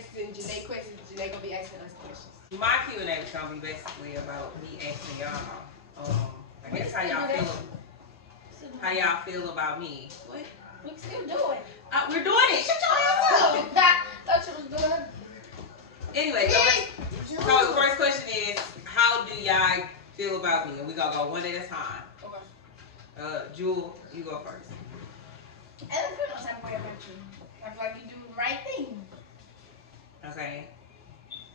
asking Janae questions. Janae gonna be asking us questions. My Q&A is gonna be basically about me asking y'all. I guess how y'all feel about me. What? We still doing. We're doing it. Shut your ass up. Thought you was doing. Anyway, so the first question is, how do y'all feel about me? And we gonna go one at a time. Okay. Jewel, you go first. I don't feel no type of way about you. I feel like you do the right thing. Okay.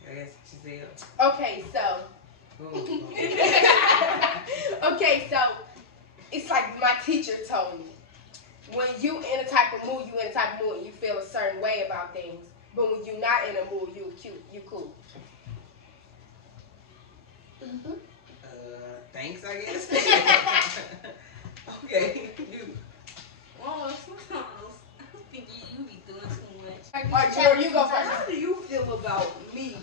I guess Giselle. Okay, so. Okay, so it's like my teacher told me. When you in a type of mood, and you feel a certain way about things. But when you're not in a mood, you cute, you cool. Thanks, I guess. Okay, you. Well, sometimes I think you be doing too much. Alright, Jordan, you go first. How do you feel about me?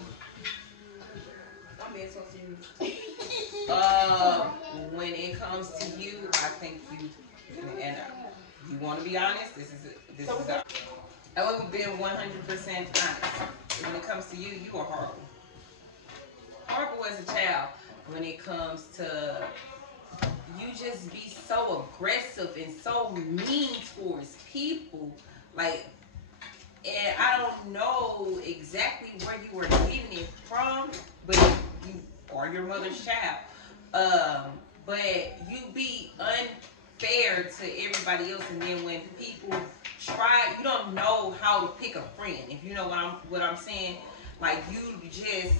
I'm being so serious. When it comes to you, I think you, and you want to be honest. This is. I've been 100% honest. When it comes to you, you are horrible. Horrible as a child. When it comes to you, just be so aggressive and so mean towards people, like. And I don't know exactly where you were getting it from, but you are your mother's child. But you be unfair to everybody else, and then when people try, you don't know how to pick a friend. If you know what I'm saying, like you just,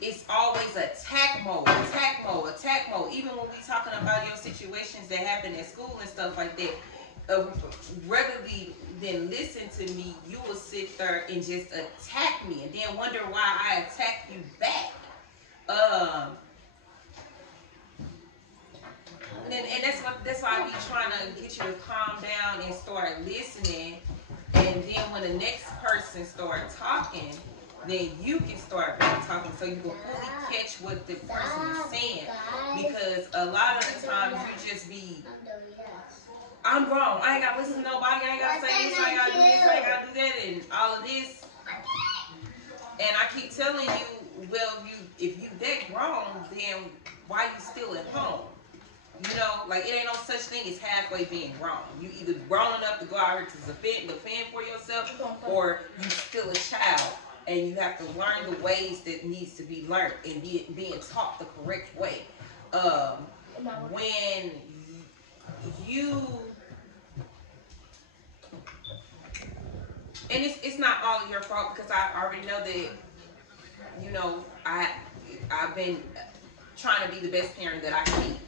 it's always attack mode. Even when we talking about your situations that happen at school and stuff like that. Rather than listen to me, you will sit there and just attack me, and then wonder why I attack you back. And that's why I be trying to get you to calm down and start listening. And then when the next person start talking, then you can start back talking, so you can fully catch what the person is saying. Because a lot of the times you just be, I'm grown. I ain't got to listen to nobody. I ain't got to say this. I ain't got to do this. I ain't got to do that. And all of this. And I keep telling you, well, if you that grown, then why you still at home? You know, like it ain't no such thing as halfway being grown. You either grown enough to go out here to defend for yourself, or you still a child and you have to learn the ways that needs to be learned and being taught the correct way. When you, and it's not all your fault, because I already know that, you know, I've been trying to be the best parent that I can be.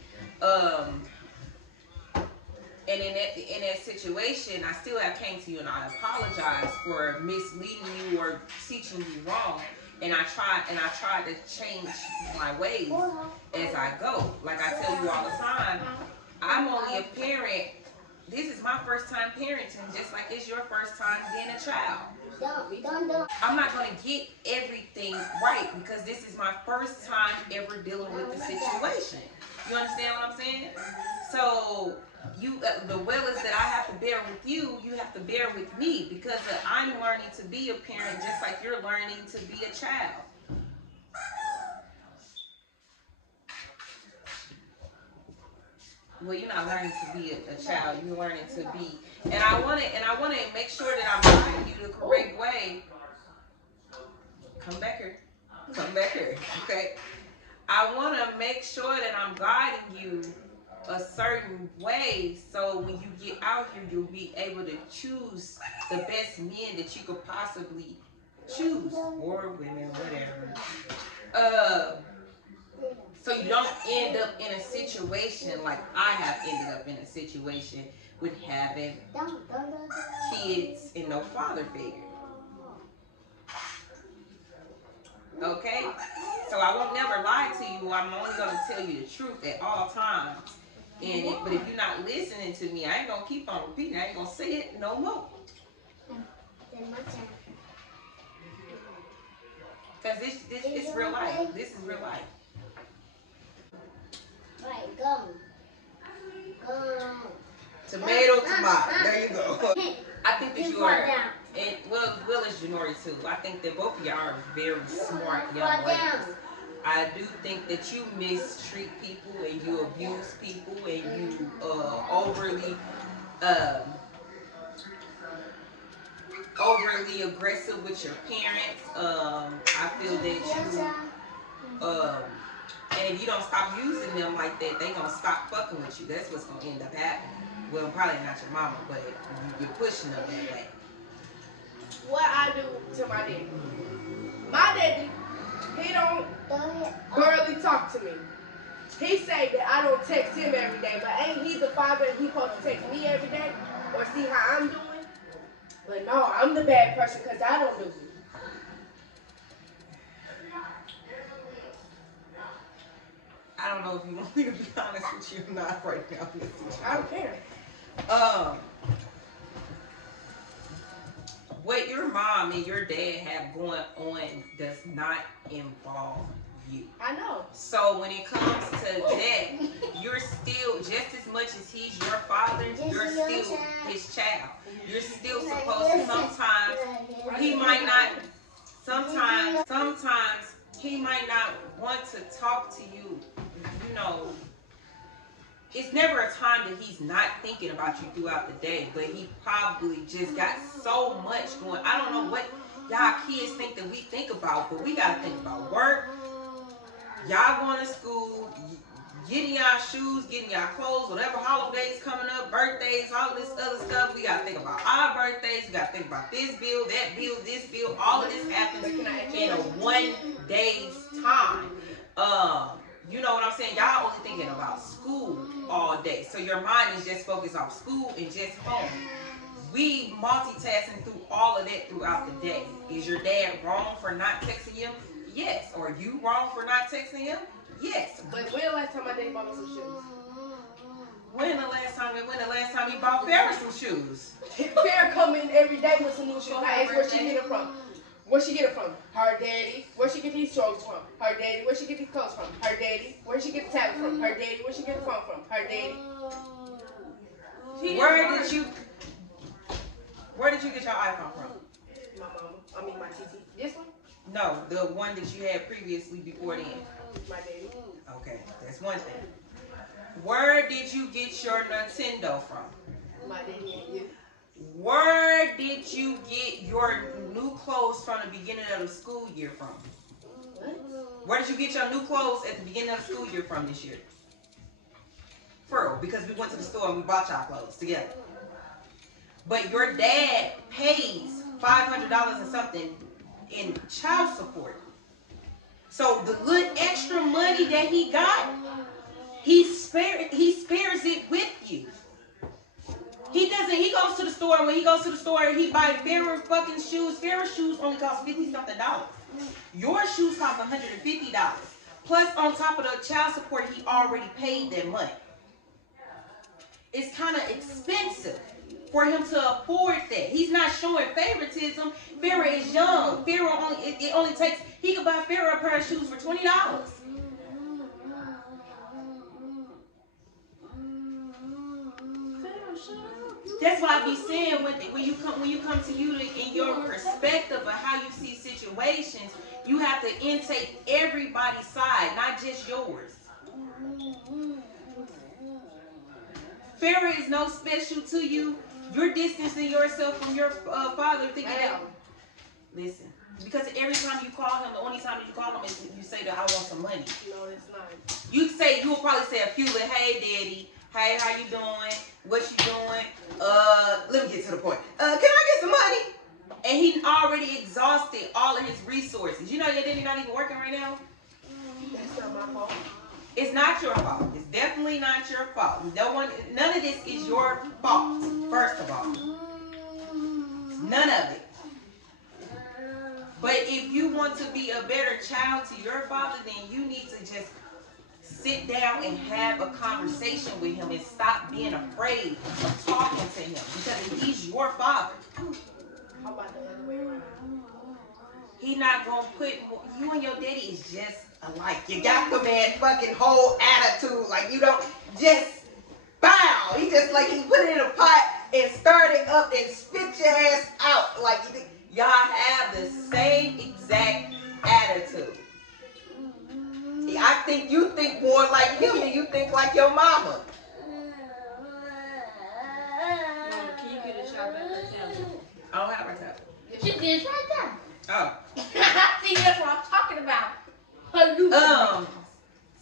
And in that situation, I still have came to you and I apologize for misleading you or teaching you wrong. And I try to change my ways as I go. Like I tell you all the time, I'm only a parent. This is my first time parenting, just like it's your first time being a child. I'm not going to get everything right, because this is my first time ever dealing with the situation. You understand what I'm saying? So you, the wills that I have to bear with you, you have to bear with me, because I'm learning to be a parent just like you're learning to be a child. Well, you're not learning to be a child. You're learning to be, and I want to make sure that I'm guiding you the correct way. Come back here, okay? I want to make sure that I'm guiding you a certain way, so when you get out here, you'll be able to choose the best men that you could possibly choose, or women, whatever. So you don't end up in a situation like I have ended up in a situation with having kids and no father figure. Okay? So I won't never lie to you. I'm only going to tell you the truth at all times. But if you're not listening to me, I ain't going to keep on repeating. I ain't going to say it no more. Because this is real life. This is real life. Right, go. Tomato. There you go. I think that you are And well as Janori too. I think that both of y'all are very smart young ladies. I do think that you mistreat people and you abuse people and you overly aggressive with your parents. I feel that you and if you don't stop using them like that, they gonna stop fucking with you. That's what's gonna end up happening. Well, probably not your mama, but you're pushing them that way. What I do to my daddy. My daddy, he don't barely talk to me. He say that I don't text him every day, but ain't he the father and he supposed to text me every day or see how I'm doing? But no, I'm the bad person because I don't do it. I don't know if you want me to be honest with you or not right now. I don't care. What your mom and your dad have going on does not involve you. I know. So when it comes to that, you're still, just as much as he's your father, you're still his child. You're still supposed to, sometimes he might not want to talk to you, you know. It's never a time that he's not thinking about you throughout the day, but he probably just got so much going. I don't know what y'all kids think that we think about, but we gotta think about work. Y'all going to school, getting y'all shoes, getting y'all clothes, whatever holidays coming up, birthdays, all this other stuff. We gotta think about our birthdays. We gotta think about this bill, that bill, this bill. All of this happens in a 1 day's time. You know what I'm saying? Y'all only thinking about school all day. So your mind is just focused on school and just home. We multitasking through all of that throughout the day. Is your dad wrong for not texting you? Yes. Or are you wrong for not texting him? Yes. But when the last time my daddy bought me some shoes? When the last time he bought Farrah some shoes? Farrah come in every day with some new shoes. I asked where she get it from. Where she get it from? Her daddy. Where she get these clothes from? Her daddy. Where she get these clothes from? Her daddy. Where she get the tablet from? Her daddy. Where she get the phone from? Her daddy. Where did you get your iPhone from? My mama. I mean my TT. This one? No, the one that you had previously before then. My daddy. Okay, that's one thing. Where did you get your Nintendo from? My daddy and you. Where did you get your new clothes from the beginning of the school year from? What? Where did you get your new clothes at the beginning of the school year from this year? For real, because we went to the store and we bought y'all clothes together. But your dad pays $500 or something in child support. So the little extra money that he got, he spares it with you. He goes to the store, and when he goes to the store, he buys Farrah fucking shoes. Farrah shoes only cost $50-something. Your shoes cost $150. Plus, on top of the child support, he already paid that money. It's kind of expensive for him to afford that. He's not showing favoritism. Farrah is young. Farrah he could buy Farrah a pair of shoes for $20. That's what I be saying when you come to you in your perspective of how you see situations, you have to intake everybody's side, not just yours. Farrah is no special to you. You're distancing yourself from your father, thinking that. Listen, because every time you call him, the only time that you call him is you say that I want some money. No, it's not. You will probably say a few like, hey, daddy. Hey, how you doing? What you doing? Let me get to the point. Can I get some money? And he already exhausted all of his resources. You know your daddy not even working right now? That's not my fault. It's not your fault. It's definitely not your fault. None of this is your fault, first of all. None of it. But if you want to be a better child to your father, then you need to just sit down and have a conversation with him and stop being afraid of talking to him, because he's your father. How about the other way around? He not gonna put you and your daddy is just alike. You got the man fucking whole attitude, like you don't just bow. He just like he put it in a pot and start it up and spit your ass out. Like, y'all have the same exact attitude. I think you think more like him than you think like your mama. Can you get a shot back her tablet? I don't have a tablet. She did right there. Oh. See, that's what I'm talking about.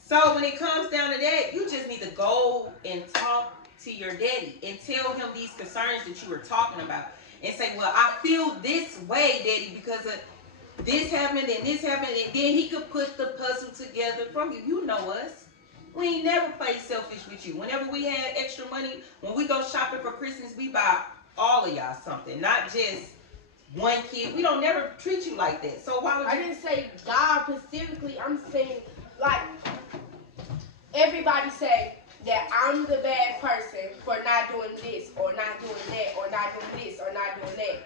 So when it comes down to that, you just need to go and talk to your daddy and tell him these concerns that you were talking about. And say, well, I feel this way, daddy, because of this happened and this happened. And then he could put the puzzle together from you. You know us. We ain't never played selfish with you. Whenever we had extra money, when we go shopping for Christmas, we buy all of y'all something, not just one kid. We don't never treat you like that. So why would you? I didn't say God specifically. I'm saying, like, everybody say that I'm the bad person for not doing this or not doing that or not doing this or not doing that.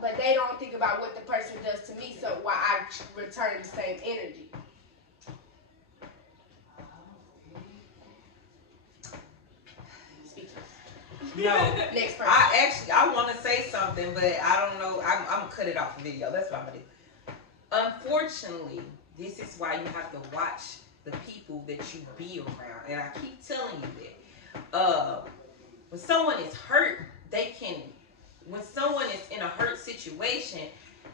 But they don't think about what the person does to me, so why I return the same energy. No. Next person. I want to say something, but I don't know. I'm going to cut it off the video. That's what I'm going to do. Unfortunately, this is why you have to watch the people that you be around. And I keep telling you that. When someone is hurt, when someone is in a hurt situation,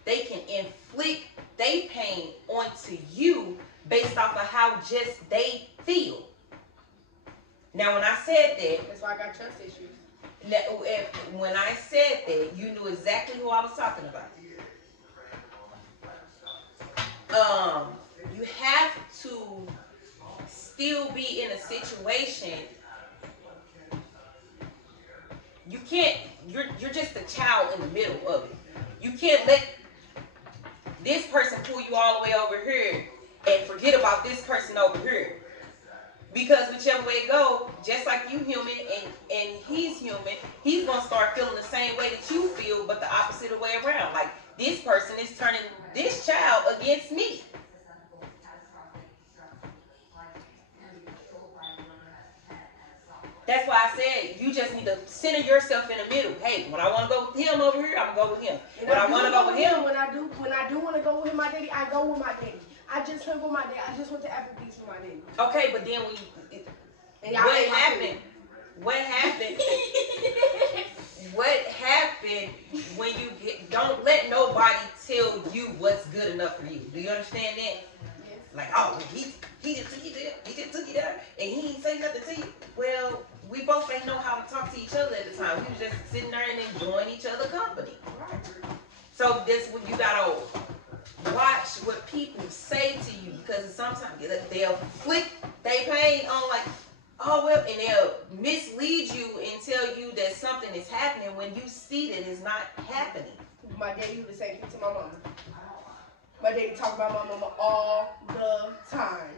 they can inflict their pain onto you based off of how just they feel. Now, when I said that, that's why I got trust issues. When I said that, you knew exactly who I was talking about. You have to still be in a situation. You can't. You're just a child in the middle of it. You can't let this person pull you all the way over here and forget about this person over here. Because whichever way it go, just like you human and he's human, he's going to start feeling the same way that you feel, but the opposite way around. Like, this person is turning this child against me. That's why I said you just need to center yourself in the middle. Hey, when I want to go with him over here, I'm going to go with him. When I want to go with him. When I do want to go with my daddy, I go with my daddy. I just hung with my dad. I just went to Applebee's with my daddy. Okay, but then what happened? What happened? What happened when you don't let nobody tell you what's good enough for you? Do you understand that? Yes. Like, oh, he just took you there, he just took you there, and he ain't say nothing to you. Well, we both ain't know how to talk to each other at the time. We was just sitting there and enjoying each other's company. So this when you gotta watch what people say to you, because sometimes they'll flick their pain on like, oh well, and they'll mislead you and tell you that something is happening when you see that it's not happening. My daddy used to say to my mama. My daddy talk about my mama all the time.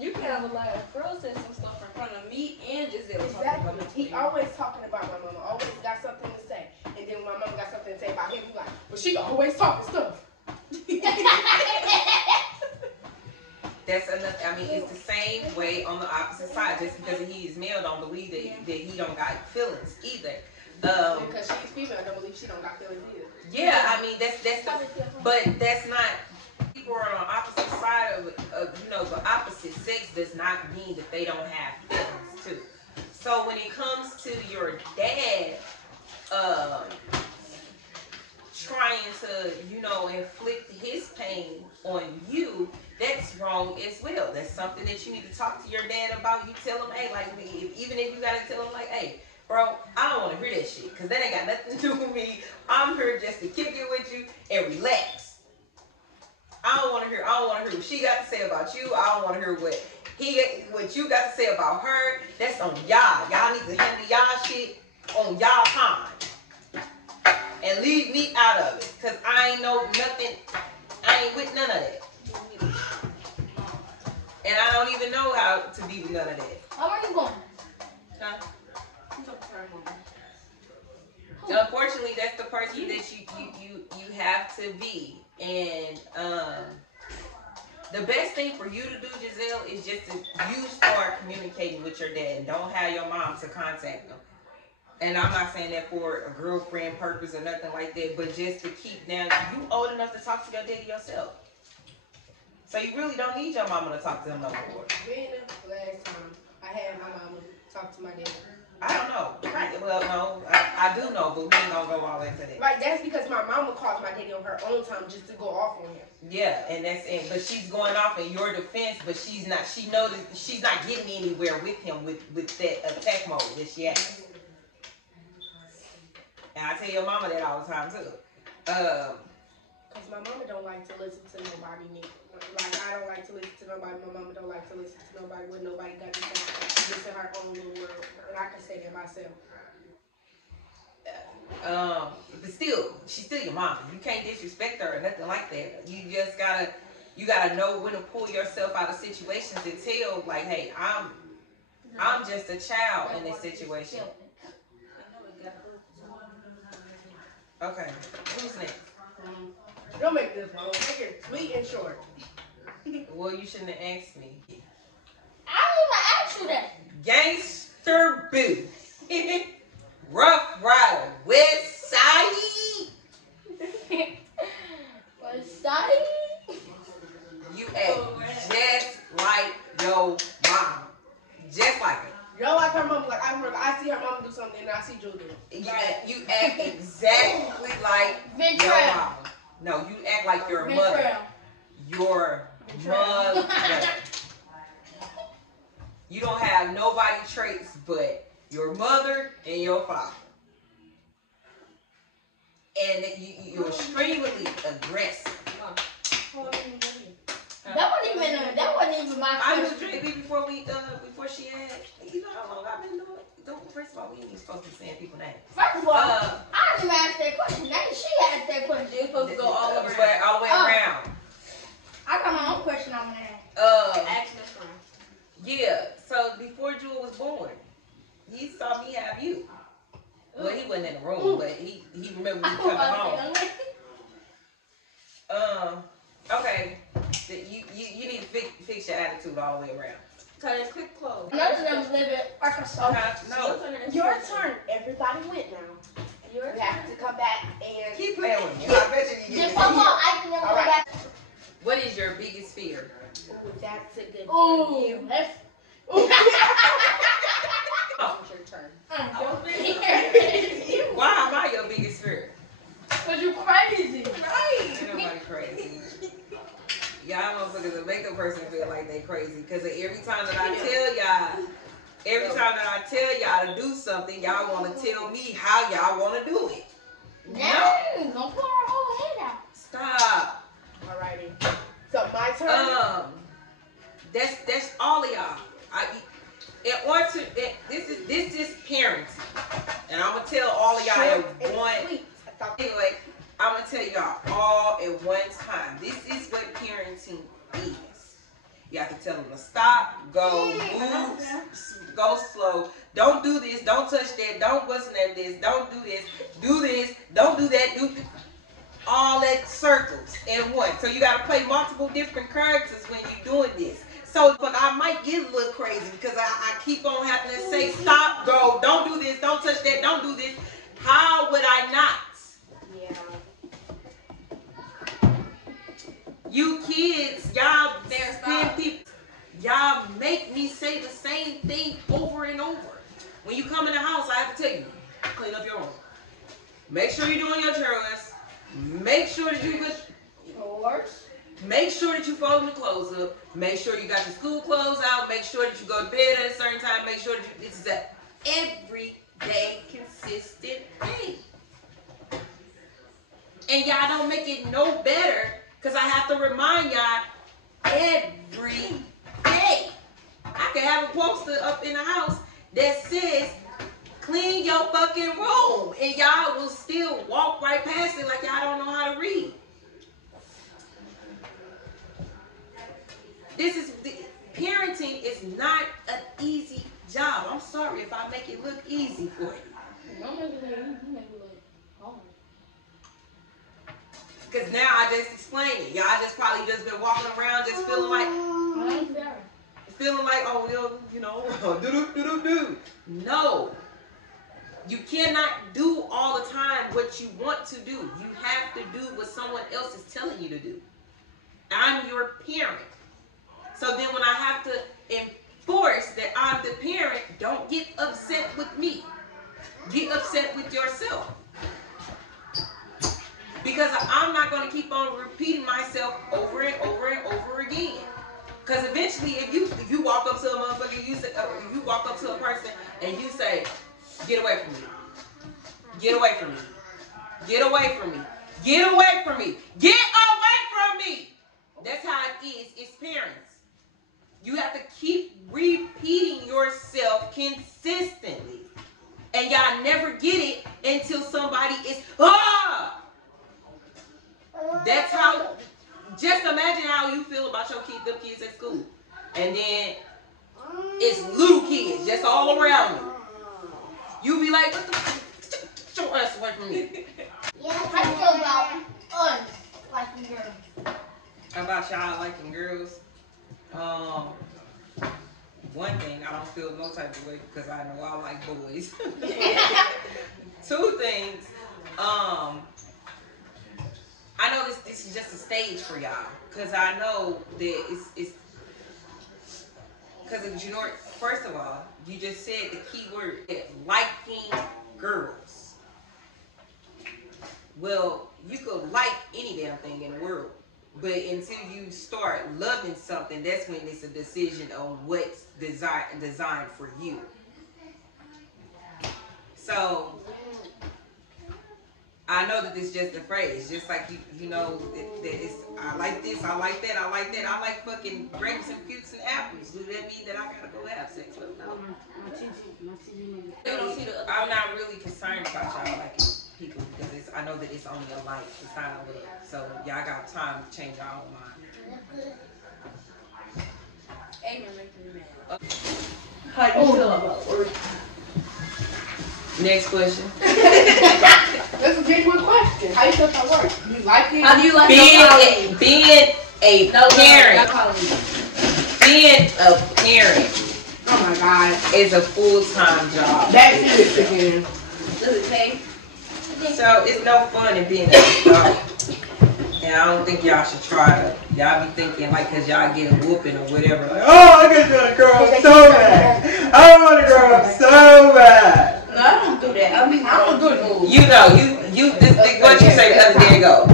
You can have a lot of process some stuff in front of me and Giselle. Exactly. He always talking about my mama. Always got something to say. And then when my mama got something to say about him, he like, well, she always talking stuff. That's another. I mean, it's the same way on the opposite side. Just because he is male, don't believe that he don't got feelings either. Because she's female, I don't believe she don't got feelings either. Yeah, I mean but that's not. People are on the opposite side of the opposite sex does not mean that they don't have feelings too. So when it comes to your dad, trying to inflict his pain on you, that's wrong as well. That's something that you need to talk to your dad about. You tell him, hey, like, even if you gotta tell him, like, hey, bro, I don't want to hear that shit, because that ain't got nothing to do with me. I'm here just to kick it with you and relax. I don't want to hear what she got to say about you. I don't want to hear what you got to say about her. That's on y'all. Y'all need to handle y'all shit on y'all time. And leave me out of it, because I ain't know nothing. I ain't with none of that. And I don't even know how to be with none of that. How are you going? Huh? Unfortunately, that's the person that you have to be, and The best thing for you to do, Giselle, is just to you start communicating with your dad and don't have your mom to contact them. And I'm not saying that for a girlfriend purpose or nothing like that, but just to keep down. You old enough to talk to your daddy yourself. So you really don't need your mama to talk to him no more. When the last time I had my mama talk to my dad? I don't know. Right. Well, no, I do know, but we ain't gonna go all into that. Right, that's because my mama calls my daddy on her own time just to go off on him. Yeah, and that's it. But she's going off in your defense, but she's not. She knows that she's not getting anywhere with him with that attack mode that she has. And I tell your mama that all the time too. Cause my mama don't like to listen to nobody. Like I don't like to listen to nobody. My mama don't like to listen to nobody. When nobody got to say, just in her own little world, and I can say that myself. But still, she's still your mama. You can't disrespect her or nothing like that. You just gotta know when to pull yourself out of situations and tell, like, hey, I'm just a child in this situation. Okay, who's next? Don't make this long. Make it sweet and short. Well, you shouldn't have asked me. I don't even ask you that. Gangster Boo. Rough Rider. West Side. West Side? You act just like your mom. Just like her. You know, like her mama. Like I see her mama do something, and I see Joe do it. You act exactly like your mom. No, you act like your mother. Your mother. You don't have nobody traits but your mother and your father. And you're extremely aggressive. That wasn't even my I question. knew Drake before she had. You know how long I've been doing it? First of all, we ain't even supposed to be saying people's names. First of all, I didn't even ask that question. She asked that question. You're supposed to go all the way around. All the way around. I got my own question I'm gonna ask. Ask this one. Yeah. So before Jewel was born, he saw me have you. Well, he wasn't in the room, but he remembered me coming home. Okay. You need to fix your attitude all the way around. Cause it's quick close. None of them live in Arkansas. No. Your turn. Everybody went now. You have to come back and Keep playing with me. I bet you can get Just this. one more. I can never go back. What is your biggest fear? That's a good Ooh, one. that's. It's your turn. Why am I your biggest fear? Cause you crazy. Right. Ain't nobody crazy. Y'all motherfuckers will make a person feel like they crazy. Because every time that I tell y'all to do something, y'all want to tell me how y'all want to do it. No, don't put our whole head out. Stop. Alrighty. So my turn. That's all of y'all. This is parenting, and I'm gonna tell all of y'all at one. Anyway, I'm gonna tell y'all all at one time. This is what parenting is. You have to tell them to stop, go, move, go slow. Don't do this. Don't touch that. Don't what's the name of this. Don't do this. Do this. Don't do that. Do this. All that circles in one. So you gotta play multiple different characters when you're doing this. So I might get a little crazy because I keep on having to say stop, go, don't do this, don't touch that, don't do this. How would I not? Yeah. You kids, y'all make me say the same thing over and over. When you come in the house, I have to tell you, clean up your room. Make sure you're doing your chores. Make sure that you put Yours. Make sure that you fold the clothes up. Make sure you got your school clothes out. Make sure that you go to bed at a certain time. Make sure that this is an everyday, consistent thing. And y'all don't make it no better because I have to remind y'all every day. I can have a poster up in the house that says, clean your fucking room. And y'all will still walk right past it like y'all don't know how to read. Parenting is not an easy job. I'm sorry if I make it look easy for you. Don't make it look easy. Make it look hard. Because now I just explained it. Y'all just probably just been walking around just feeling like, oh, well, you know, do. No. You cannot do all the time what you want to do. You have to do what someone else is telling you to do. I'm your parent. So then when I have to enforce that I'm the parent, don't get upset with me. Get upset with yourself. Because I'm not going to keep on repeating myself over and over and over again. Because eventually, if you walk up to a motherfucker, you walk up to a person and you say, get away from me. Get away from me. Get away from me. Get away from me. Get away from me. That's how it is. It's parents. You have to keep repeating yourself consistently. And y'all never get it until somebody is, That's how, just imagine how you feel about your kids at school. And then it's little kids just all around you. You be like, what the f***? Get your ass away from me. How do you feel about us liking girls? About y'all liking girls? One thing, I don't feel no type of way because I know I like boys. Two things, I know this is just a stage for y'all because I know that it's because you know, first of all, you just said the key word, liking girls. Well, you could like any damn thing in the world, but until you start loving something, that's when it's a decision on what's designed for you. So I know that it's just a phrase, just like you know that it's I like this, I like that, I like that, I like fucking grapes and fruits and apples. Do that mean that I gotta go have sex with them? No. I'm not really concerned about y'all liking people because I know that it's only a like, it's not a love. So y'all got time to change y'all own mind. How do you feel about work? Next question. That's a genuine question. How you feel about work? You like it? How do you like being a parent? Being a parent. Oh my God. Is a full-time job. That's it again. Does it pay? So it's no fun in being an adult. And I don't think y'all should try to. Y'all be thinking like cause y'all get a whooping or whatever. Like, oh, I just want to grow up so bad. I want to grow up so bad. No, I don't do that. I mean, I'm a good move. You know, what you say the other day ago.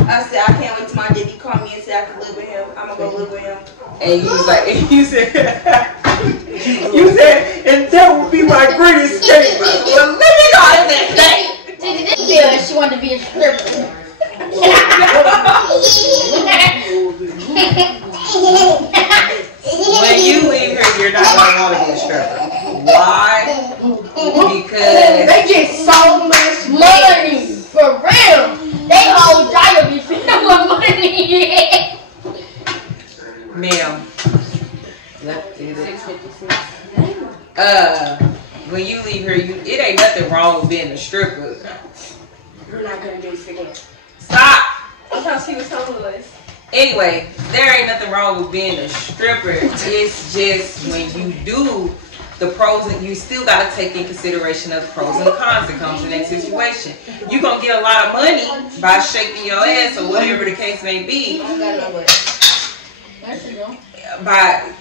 I said I can't wait till my daddy call me and say I can live with him. I'm gonna go live with him. And you was like, you said, and that would be my greatest state. Well, let me go in that state. Yeah, she wanted to be a stripper. When you leave her, you're not going to want to be a stripper. Why? Because they get so much money. For real. They whole job be filled with money. ma'am, when you leave her, it ain't nothing wrong with being a stripper. You're not going to do this again. Stop! I'm trying to see what some of us. Anyway, there ain't nothing wrong with being a stripper. It's just when you do the pros, and you still got to take in consideration of the pros and the cons that comes in that situation. You're going to get a lot of money by shaking your ass or whatever the case may be. By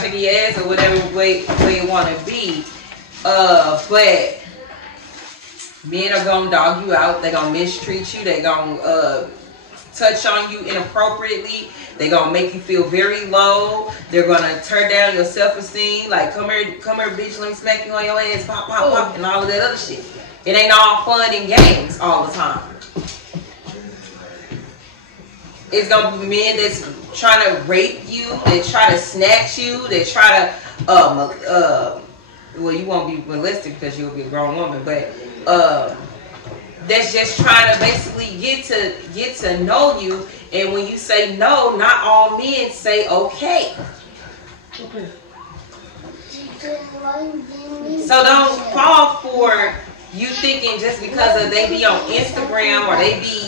shaking your ass or whatever way you want to be. But men are going to dog you out. They're going to mistreat you. They're going to touch on you inappropriately. They're going to make you feel very low. They're going to tear down your self-esteem. Like, come here, bitch, let me smack you on your ass, pop, pop, pop, and all of that other shit. It ain't all fun and games all the time. It's going to be men that's trying to rape you, they try to snatch you, they try to, well, you won't be molested because you'll be a grown woman, but, that's just trying to basically get to know you. And when you say no, not all men say okay. So don't fall for you thinking just because they be on Instagram or they be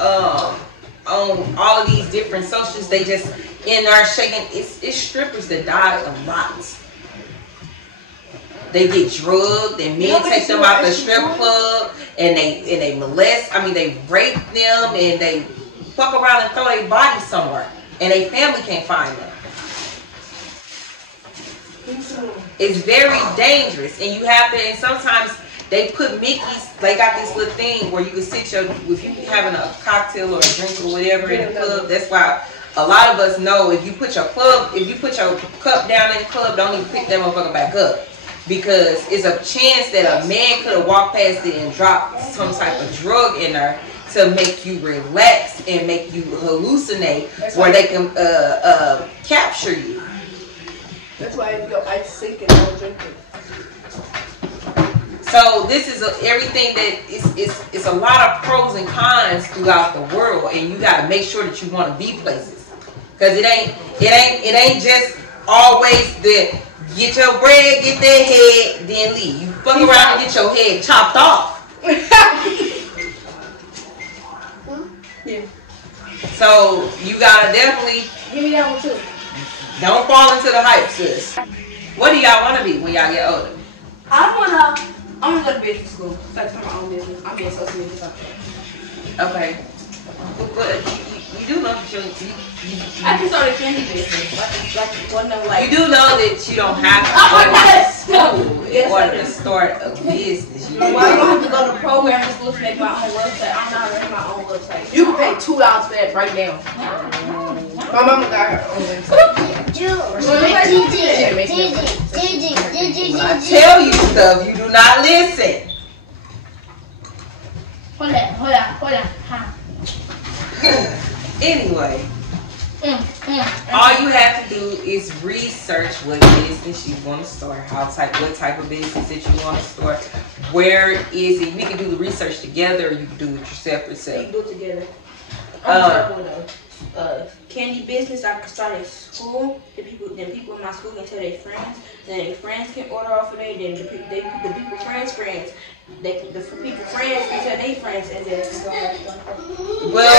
on all of these different socials, they just in there shaking. It's strippers that die a lot. They get drugged and men take them out the strip club and they molest. I mean, they rape them and they fuck around and throw their body somewhere and their family can't find them. It's very dangerous, and you have to. And sometimes they put Mickeys. They got this little thing where you can sit your, if you having a cocktail or a drink or whatever in the club. That's why a lot of us know if you put your cup down in the club, don't even pick that motherfucker back up, because it's a chance that a man could have walked past it and dropped some type of drug in there to make you relax and make you hallucinate, where they can capture you. That's why you go ice sink and don't drink it. So this is everything that it's a lot of pros and cons throughout the world, and you got to make sure that you want to be places, because it ain't just always the get your bread, get that head, then leave. You fuck around and get your head chopped off. Yeah. So you gotta definitely give me that one too. Don't fall into the hype, sis. What do y'all want to be when y'all get older? I'm gonna go to business school. Start my own business. I'm being social media something. Okay. But you do know that you I can start a candy business. Like you do know that you don't have to go to school in order to start a business. Why do I have to go to programming school to make my own website? I'm not running my own website. You can pay $2 for that right now. My mama got her own website. When I tell you stuff, you do not listen. Hold on. Anyway, all you have to do is research what business you want to start, what type of business that you want to start, where is it. We can do the research together, or you can do it yourself. You can do it together. I'm candy business. I can start at school. Then people in my school can tell their friends. Then their friends can order off of there. Then the people friends. The people friends can tell their friends, and then well,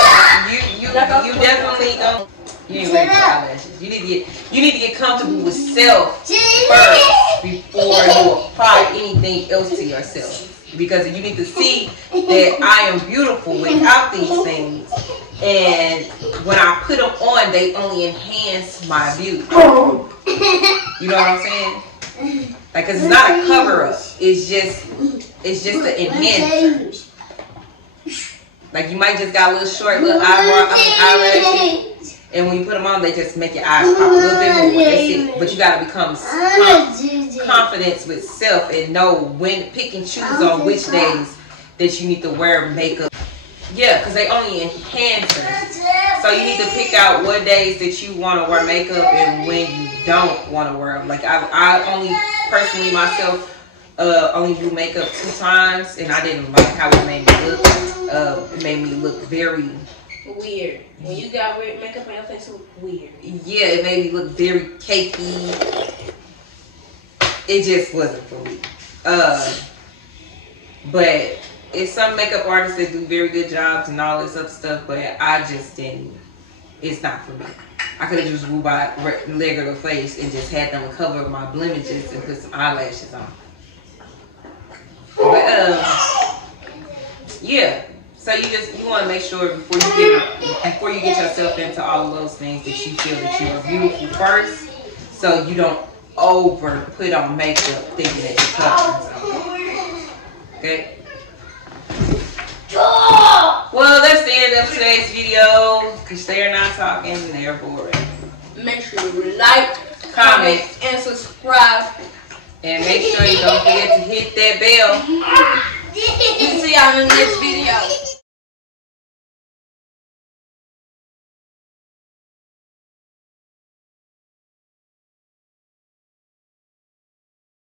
you definitely don't. You ain't ready for eyelashes. You need to get comfortable with self first before you apply anything else to yourself. Because you need to see that I am beautiful without these things, and when I put them on, they only enhance my beauty. You know what I'm saying? Like, cause it's not a cover up. It's just an enhancer. Like, you might just got a little short, eyelashes, and when you put them on, they just make your eyes pop a little bit more. That's it. But you gotta become confident with self and know when pick and choose on which days that you need to wear makeup. Yeah, because they only enhance it. So you need to pick out what days that you want to wear makeup and when you don't want to wear them. Like I only personally myself only do makeup 2 times, and I didn't like how it made me look. It made me look very weird. When you got makeup on your face, it look weird. Yeah, it made me look very cakey. It just wasn't for me. But it's some makeup artists that do very good jobs and all this other stuff, but I just didn't. It's not for me. I could have just moved by regular face and just had them cover my blemishes and put some eyelashes on. But yeah. So you want to make sure before you get yourself into all of those things that you feel that you are beautiful first, so you don't over put on makeup thinking that you're covering something. Okay. Well, that's the end of today's video, because they're not talking and they're boring. Make sure you like, comment, and subscribe. And make sure you don't forget to hit that bell. See y'all in the next video.